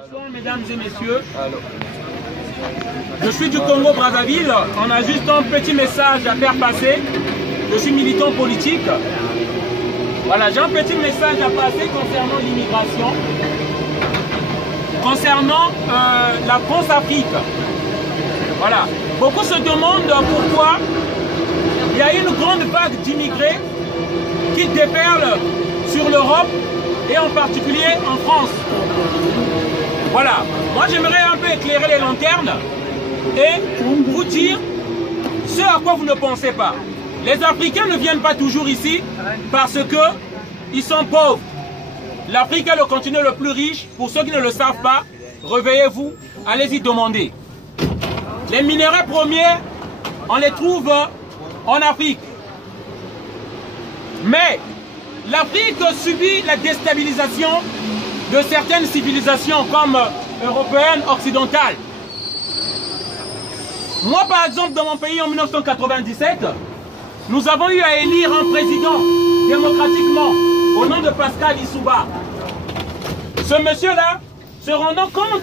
Bonsoir mesdames et messieurs. Je suis du Congo-Brazzaville. On a juste un petit message à faire passer. Je suis militant politique. Voilà, j'ai un petit message à passer concernant l'immigration. Concernant la France-Afrique. Voilà. Beaucoup se demandent pourquoi il y a une grande vague d'immigrés qui déferle sur l'Europe et en particulier en France. Voilà. Moi, j'aimerais un peu éclairer les lanternes et vous dire ce à quoi vous ne pensez pas. Les Africains ne viennent pas toujours ici parce qu'ils sont pauvres. L'Afrique est le continent le plus riche. Pour ceux qui ne le savent pas, réveillez-vous, allez-y demander. Les minerais premiers, on les trouve en Afrique. Mais l'Afrique subit la déstabilisation de certaines civilisations comme européennes, occidentales. Moi, par exemple, dans mon pays, en 1997, nous avons eu à élire un président démocratiquement au nom de Pascal Lissouba. Ce monsieur-là, se rendant compte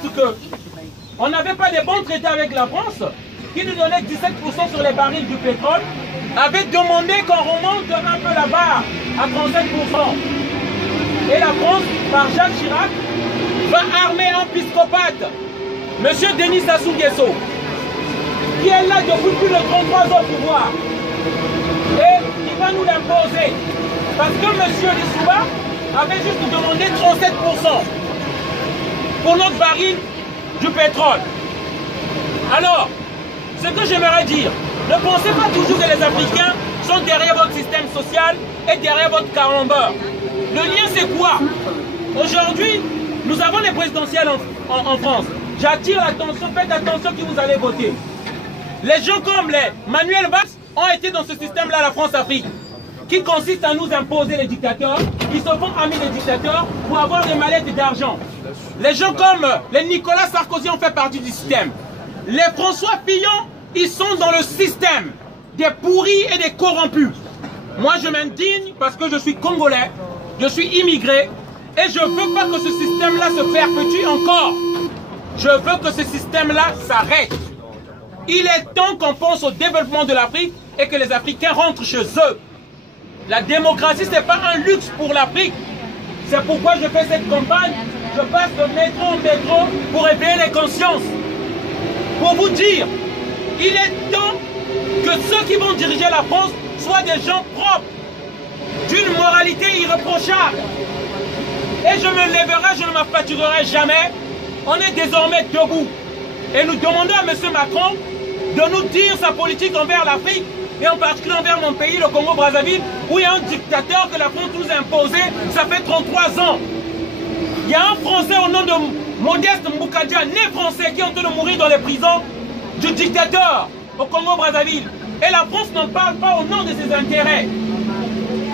qu'on n'avait pas de bons traités avec la France, qui nous donnait 17% sur les barils du pétrole, avait demandé qu'on remonte un peu la barre à 37%. Et la France, par Jacques Chirac, va armer un psychopathe, M. Denis Sassou Nguesso, qui est là depuis plus de 33 ans au pouvoir. Et il va nous l'imposer. Parce que M. Lissouba avait juste demandé 37% pour notre baril du pétrole. Alors, ce que j'aimerais dire, ne pensez pas toujours que les Africains sont derrière votre système social et derrière votre carambeur. Le lien, c'est quoi? Aujourd'hui, nous avons les présidentielles en France. J'attire l'attention, faites attention qui vous allez voter. Les gens comme les Manuel Valls ont été dans ce système-là, la France-Afrique, qui consiste à nous imposer les dictateurs. Ils se font amis des dictateurs pour avoir des mallettes d'argent. Les gens comme les Nicolas Sarkozy ont fait partie du système. Les François Fillon, ils sont dans le système des pourris et des corrompus. Moi, je m'indigne parce que je suis congolais, je suis immigré et je ne veux pas que ce système-là se perpétue encore. Je veux que ce système-là s'arrête. Il est temps qu'on pense au développement de l'Afrique et que les Africains rentrent chez eux. La démocratie, ce n'est pas un luxe pour l'Afrique. C'est pourquoi je fais cette campagne. Je passe de métro en métro pour éveiller les consciences. Pour vous dire, il est temps que ceux qui vont diriger la France soient des gens propres, d'une moralité irréprochable. Et je me lèverai, je ne m'affaturerai jamais. On est désormais debout. Et nous demandons à M. Macron de nous dire sa politique envers l'Afrique, et en particulier envers mon pays, le Congo-Brazzaville, où il y a un dictateur que la France nous a imposé, ça fait 33 ans. Il y a un Français au nom de Modeste Mboukadia, né français, qui est en train de mourir dans les prisons du dictateur au Congo-Brazzaville. Et la France n'en parle pas au nom de ses intérêts.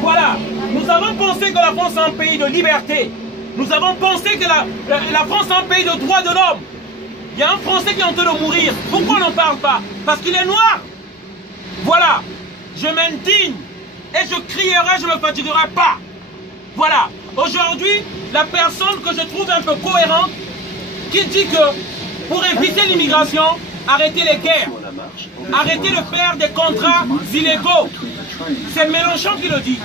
Voilà. Nous avons pensé que la France est un pays de liberté. Nous avons pensé que la France est un pays de droits de l'homme. Il y a un Français qui est en train de mourir. Pourquoi on n'en parle pas? Parce qu'il est noir. Voilà. Je m'indigne. Et je crierai, je ne me fatiguerai pas. Voilà. Aujourd'hui, la personne que je trouve un peu cohérente, qui dit que pour éviter l'immigration, arrêtez les guerres. Arrêtez de faire des contrats illégaux. C'est Mélenchon qui le dit.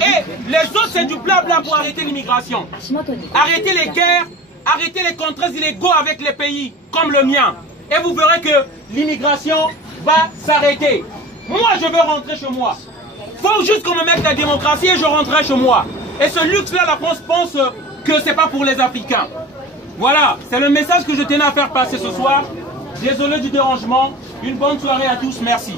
Et les autres, c'est du blabla pour arrêter l'immigration. Arrêtez les guerres, arrêtez les contrats illégaux avec les pays comme le mien. Et vous verrez que l'immigration va s'arrêter. Moi, je veux rentrer chez moi. Il faut juste qu'on me mette la démocratie et je rentrerai chez moi. Et ce luxe-là, la France pense que ce n'est pas pour les Africains. Voilà, c'est le message que je tenais à faire passer ce soir. Désolé du dérangement. Une bonne soirée à tous. Merci.